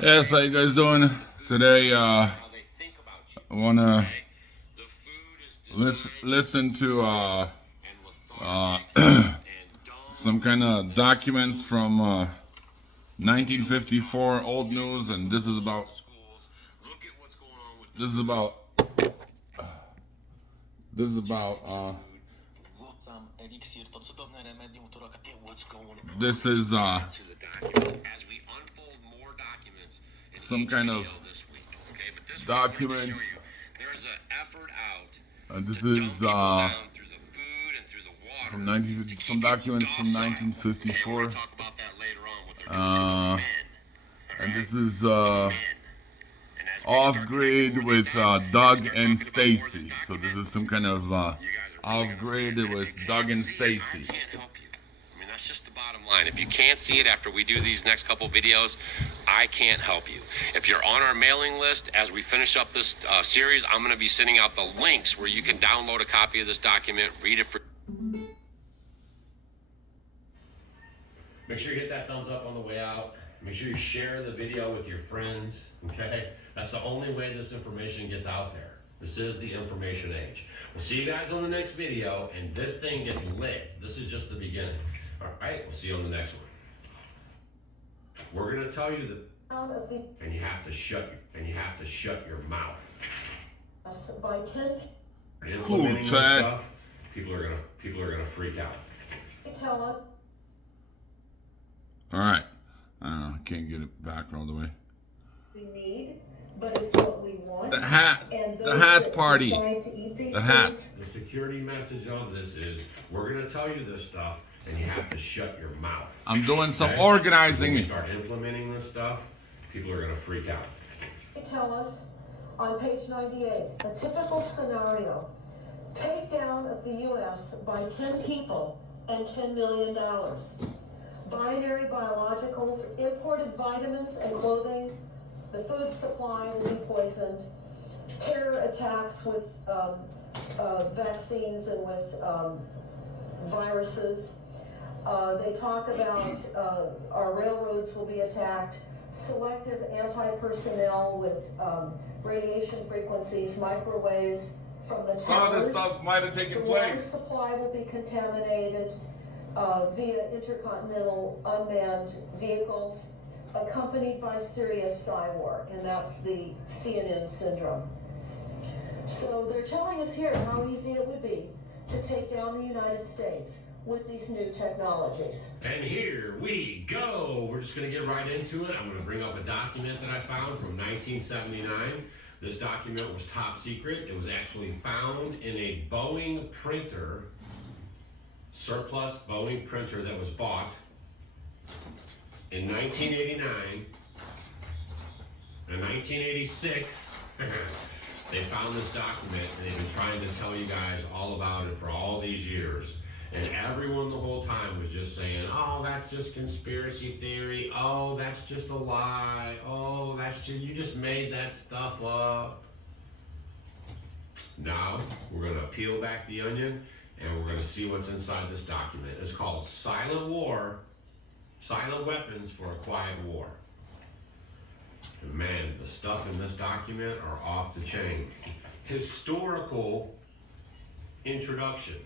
Yes, how you guys doing today? I wanna listen to uh, some kind of documents from 1954, old news, and this is some kind of documents. This is from 1950, some documents from 1954. And this is off grid with Doug and Stacy. So this is some kind of off grid with Doug and Stacy. That's just the bottom line. If you can't see it after we do these next couple videos, I can't help you. If you're on our mailing list, as we finish up this series, I'm going to be sending out the links where you can download a copy of this document, read it for... Make sure you hit that thumbs up on the way out. Make sure you share the video with your friends, okay? That's the only way this information gets out there. This is the information age. We'll see you guys on the next video, and this thing gets lit. This is just the beginning. All right, we'll see you on the next one. We're gonna tell you that, and you have to shut your mouth. By 10. Implementing this stuff, people are gonna freak out. Tell us. All right, I don't know, I can't get it back all the way. We need, but it's what we want. The hat party. The hat. The security message of this is, we're gonna tell you this stuff, and you have to shut your mouth. I'm doing some organizing. When we start implementing this stuff, people are gonna freak out. Tell us on page 98, a typical scenario. Takedown of the U.S. by 10 people and $10 million. Binary biologicals, imported vitamins and clothing, the food supply will be poisoned, terror attacks with vaccines and with viruses. They talk about our railroads will be attacked, selective anti-personnel with radiation frequencies, microwaves from the towers. Some of this stuff might have taken place. The water supply will be contaminated via intercontinental unmanned vehicles, accompanied by serious cyber, and that's the CNN syndrome. So they're telling us here how easy it would be to take down the United States with these new technologies. And here we go. We're just going to get right into it. I'm going to bring up a document that I found from 1979. This document was top secret. It was actually found in a Boeing printer, surplus Boeing printer that was bought in 1989 and 1986. They found this document, and they've been trying to tell you guys all about it for all these years. And everyone the whole time was just saying, oh, that's just conspiracy theory. Oh, that's just a lie. Oh, you just made that stuff up. Now, we're going to peel back the onion, and we're going to see what's inside this document. It's called Silent War, Silent Weapons for a Quiet War. And man, the stuff in this document are off the chain. Historical introduction.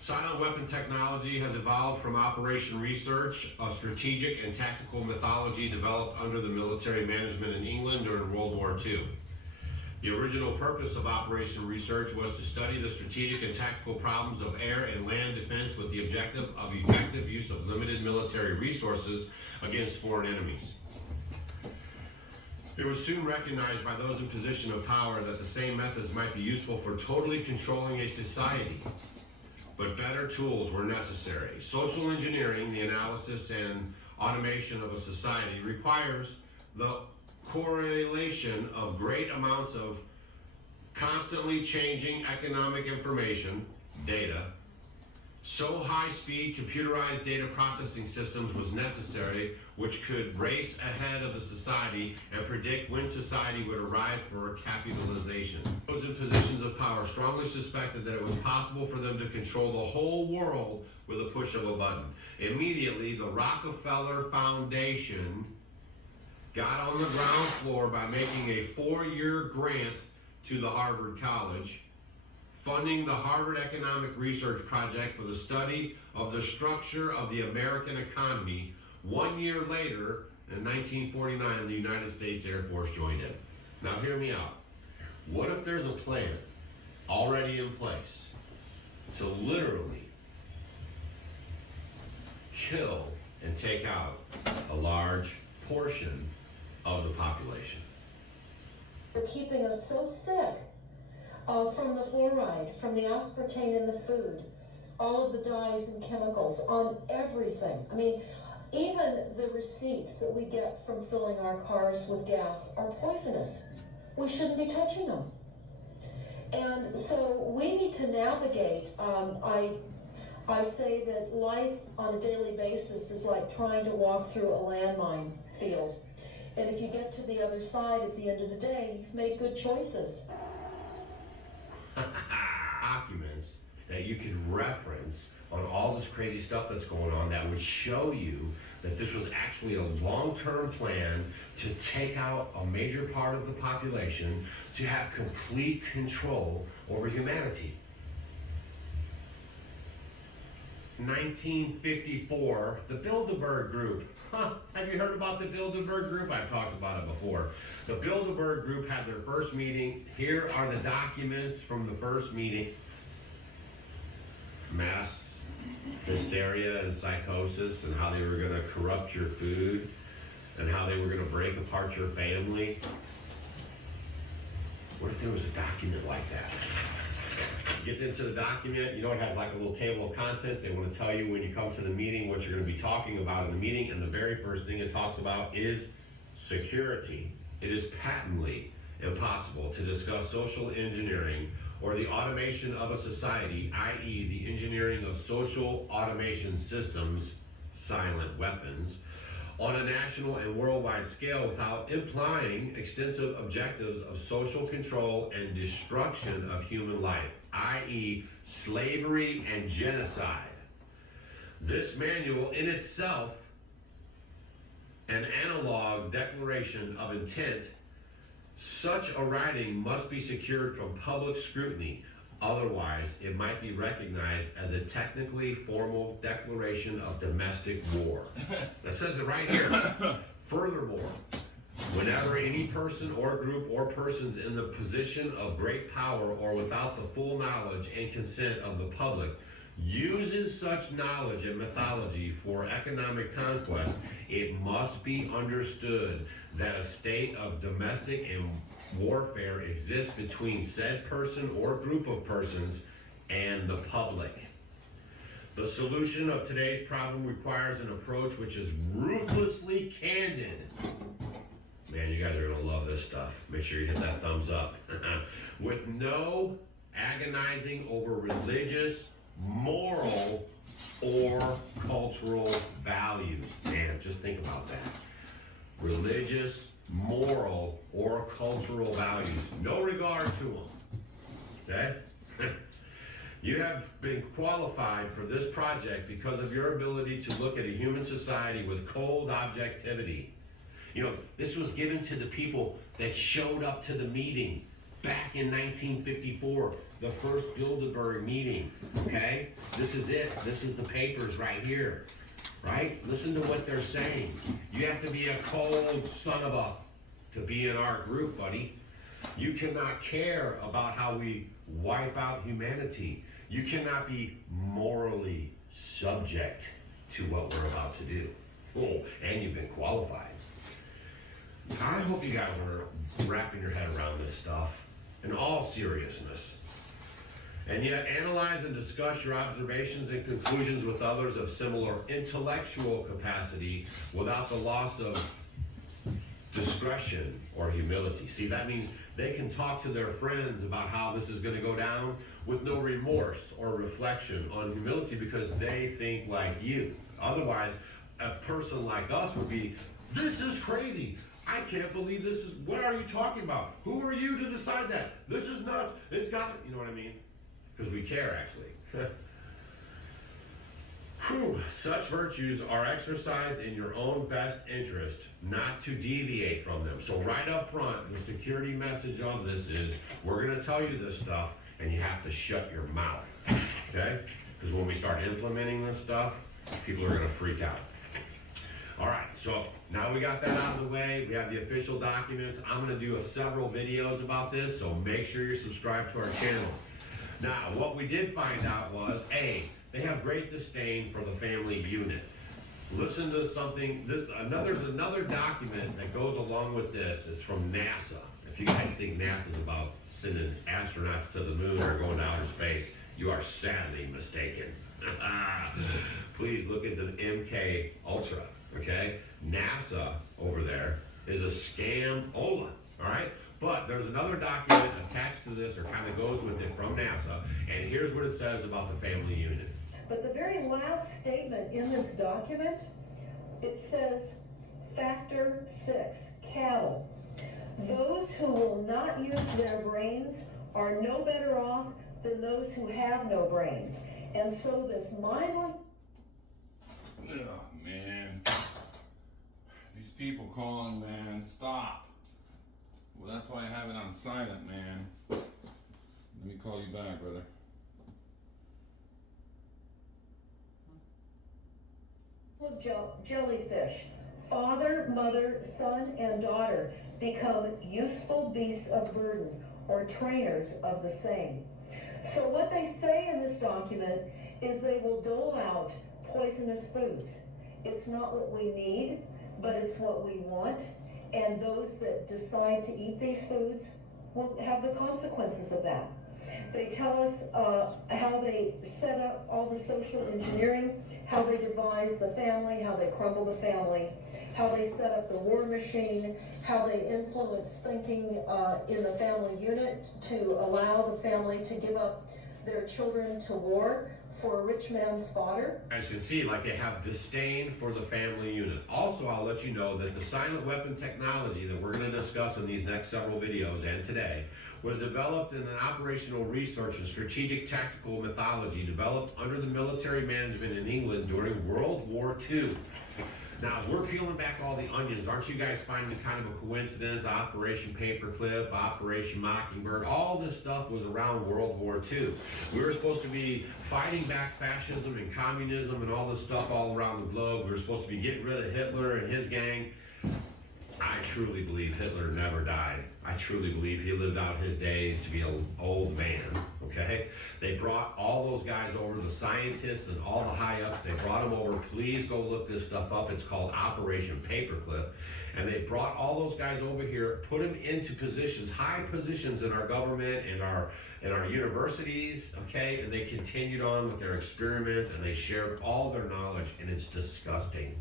Silent weapon technology has evolved from operation research, a strategic and tactical methodology developed under the military management in England during World War II. The original purpose of Operation Research was to study the strategic and tactical problems of air and land defense with the objective of effective use of limited military resources against foreign enemies. It was soon recognized by those in position of power that the same methods might be useful for totally controlling a society, but better tools were necessary. Social engineering, the analysis and automation of a society, requires the correlation of great amounts of constantly changing economic information, data. So high-speed computerized data processing systems was necessary, which could race ahead of the society and predict when society would arrive for capitalization. Those in positions of power strongly suspected that it was possible for them to control the whole world with a push of a button. Immediately, the Rockefeller Foundation got on the ground floor by making a 4-year grant to the Harvard College, funding the Harvard Economic Research Project for the study of the structure of the American economy. 1 year later, in 1949, the United States Air Force joined in. Now hear me out. What if there's a plan already in place to literally kill and take out a large portion of the population? They're keeping us so sick from the fluoride, from the aspartame in the food, all of the dyes and chemicals on everything. I mean, even the receipts that we get from filling our cars with gas are poisonous. We shouldn't be touching them. And so we need to navigate. I say that life on a daily basis is like trying to walk through a landmine field. And if you get to the other side at the end of the day, you've made good choices. Documents that you could reference on all this crazy stuff that's going on that would show you that this was actually a long-term plan to take out a major part of the population, to have complete control over humanity. 1954, the Bilderberg Group. Have you heard about the Bilderberg Group? I've talked about it before. The Bilderberg Group had their first meeting. Here are the documents from the first meeting. Mass hysteria and psychosis, and how they were going to corrupt your food, and how they were going to break apart your family. What if there was a document like that? You get into the document, you know it has like a little table of contents. They want to tell you when you come to the meeting what you're going to be talking about in the meeting, and the very first thing it talks about is security. It is patently impossible to discuss social engineering or the automation of a society, i.e. the engineering of social automation systems, silent weapons, on a national and worldwide scale without implying extensive objectives of social control and destruction of human life, i.e. slavery and genocide. This manual in itself, an analog declaration of intent. Such a writing must be secured from public scrutiny. Otherwise, it might be recognized as a technically formal declaration of domestic war. That says it right here. Furthermore, whenever any person or group or persons in the position of great power or without the full knowledge and consent of the public uses such knowledge and methodology for economic conquest, it must be understood that a state of domestic and warfare exists between said person or group of persons and the public. The solution of today's problem requires an approach which is ruthlessly candid. Man, you guys are going to love this stuff. Make sure you hit that thumbs up. With no agonizing over religious, moral, or cultural values. Man, just think about that. Religious, moral, or cultural values. No regard to them. Okay? You have been qualified for this project because of your ability to look at a human society with cold objectivity. You know, this was given to the people that showed up to the meeting back in 1954, the first Bilderberg meeting, okay? This is it. This is the papers right here, right? Listen to what they're saying. You have to be a cold son of a to be in our group, buddy. You cannot care about how we wipe out humanity. You cannot be morally subject to what we're about to do. Oh, and you've been qualified. I hope you guys are wrapping your head around this stuff in all seriousness. And yet analyze and discuss your observations and conclusions with others of similar intellectual capacity without the loss of discretion or humility. See, that means they can talk to their friends about how this is going to go down with no remorse or reflection on humility because they think like you. Otherwise, a person like us would be, this is crazy. I can't believe this is, what are you talking about? Who are you to decide that? This is nuts. It's got, you know what I mean? Because we care, actually. Whew. Such virtues are exercised in your own best interest, not to deviate from them. So right up front, the security message of this is, we're going to tell you this stuff, and you have to shut your mouth, okay? Because when we start implementing this stuff, people are going to freak out. All right, so now we got that out of the way. We have the official documents. I'm going to do several videos about this, so make sure you're subscribed to our channel. Now, what we did find out was, A, they have great disdain for the family unit. Listen to something, there's another document that goes along with this. It's from NASA. If you guys think NASA's about sending astronauts to the moon or going to outer space, you are sadly mistaken. Please look at the MK Ultra, okay? NASA over there is a scam-ola, all right? But there's another document attached to this, or kind of goes with it, from NASA, and here's what it says about the family unit. But the very last statement in this document, it says, Factor 6, cattle. Those who will not use their brains are no better off than those who have no brains. And so this mindless... Oh, man. These people calling, man, stop. Well, that's why I have it on silent, man. Let me call you back, brother. Jellyfish, father, mother, son, and daughter become useful beasts of burden, or trainers of the same. So what they say in this document is they will dole out poisonous foods. It's not what we need, but it's what we want, and those that decide to eat these foods will have the consequences of that. They tell us how they set up all the social engineering, how they devise the family, how they crumble the family, how they set up the war machine, how they influence thinking in the family unit to allow the family to give up their children to war for a rich man's fodder. As you can see, like, they have disdain for the family unit. Also, I'll let you know that the silent weapon technology that we're going to discuss in these next several videos and today was developed in an operational research and strategic tactical methodology developed under the military management in England during World War II. Now, as we're peeling back all the onions, aren't you guys finding kind of a coincidence? Operation Paperclip, Operation Mockingbird, all this stuff was around World War II. We were supposed to be fighting back fascism and communism and all this stuff all around the globe. We were supposed to be getting rid of Hitler and his gang. I truly believe Hitler never died. I truly believe he lived out his days to be an old man, okay? They brought all those guys over, the scientists and all the high-ups, they brought them over. Please go look this stuff up. It's called Operation Paperclip. And they brought all those guys over here, put them into positions, high positions in our government and in our universities, okay? And they continued on with their experiments, and they shared all their knowledge, and it's disgusting.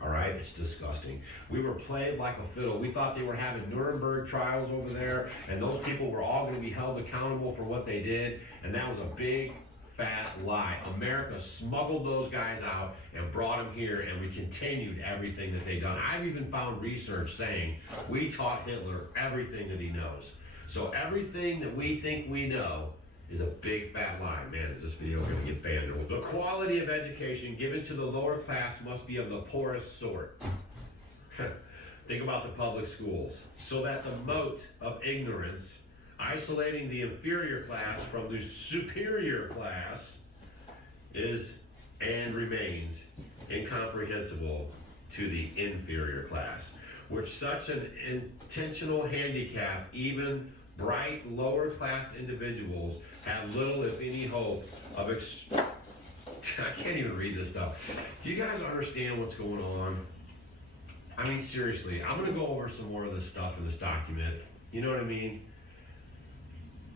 All right, it's disgusting. We were played like a fiddle. We thought they were having Nuremberg trials over there, and those people were all going to be held accountable for what they did, and that was a big, fat lie. America smuggled those guys out and brought them here, and we continued everything that they done. I've even found research saying we taught Hitler everything that he knows. So everything that we think we know is a big fat lie. Man, is this video going to get banned? The quality of education given to the lower class must be of the poorest sort. Think about the public schools. So that the moat of ignorance, isolating the inferior class from the superior class, is and remains incomprehensible to the inferior class. With such an intentional handicap, even bright lower class individuals have little, if any, hope of I can't even read this stuff. Do you guys understand what's going on? I mean, seriously, I'm going to go over some more of this stuff in this document. You know what I mean?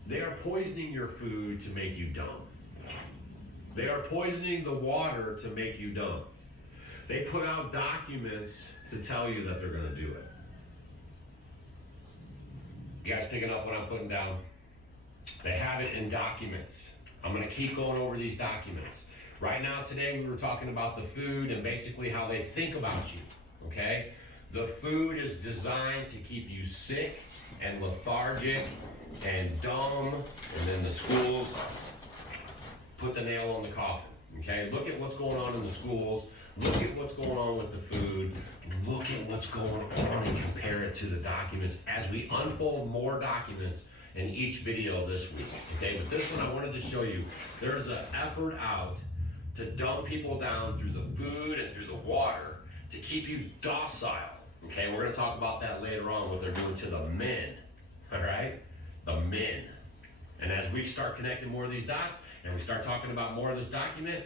They are poisoning your food to make you dumb. They are poisoning the water to make you dumb. They put out documents to tell you that they're going to do it. You guys picking up what I'm putting down? They have it in documents. I'm going to keep going over these documents. Right now, today, we were talking about the food and basically how they think about you, okay? The food is designed to keep you sick and lethargic and dumb, and then the schools put the nail on the coffin. Okay, look at what's going on in the schools. Look at what's going on with the food. Look at what's going on and compare it to the documents as we unfold more documents in each video this week. Okay, but this one I wanted to show you, there's an effort out to dumb people down through the food and through the water to keep you docile. Okay, we're gonna talk about that later on, what they're doing to the men, all right? The men. And as we start connecting more of these dots and we start talking about more of this document,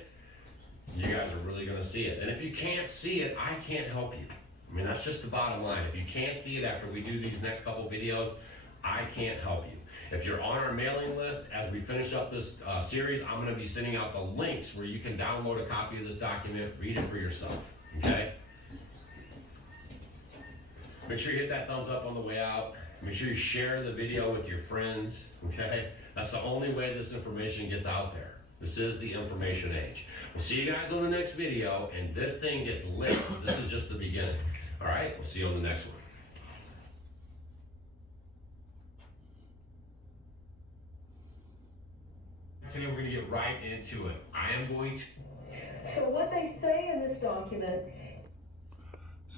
you guys are really gonna see it. And if you can't see it, I can't help you. I mean, that's just the bottom line. If you can't see it after we do these next couple videos, I can't help you. If you're on our mailing list, as we finish up this series, I'm gonna be sending out the links where you can download a copy of this document, read it for yourself, okay? Make sure you hit that thumbs up on the way out. Make sure you share the video with your friends, okay? That's the only way this information gets out there. This is the information age. We'll see you guys on the next video, and this thing gets lit. This is just the beginning. All right, we'll see you on the next one. Today we're going to get right into it. I am going to... So what they say in this document.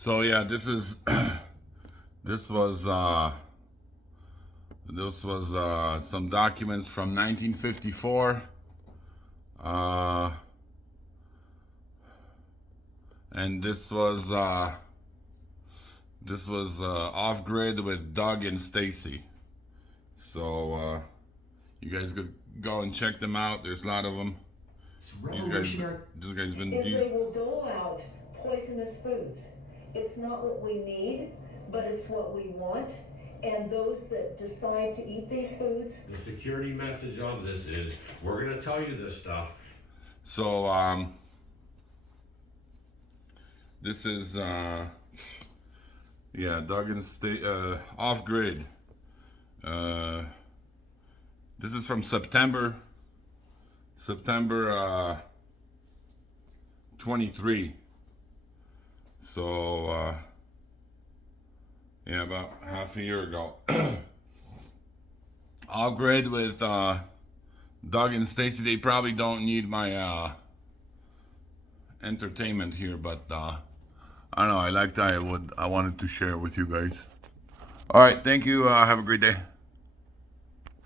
So yeah, this is this was some documents from 1954. And this was Off Grid with Doug and Stacy. So you guys could go and check them out. There's a lot of them. It's revolutionary. This guy's been Is they will dole out poisonous foods. It's not what we need, but it's what we want. And those that decide to eat these foods. The security message of this is, we're going to tell you this stuff. So this is yeah, Doug and Off Grid. This is from September 23. So yeah, about half a year ago. Off Grid with Doug and Stacy. They probably don't need my entertainment here, but I don't know, I liked I wanted to share with you guys. All right, thank you. Have a great day.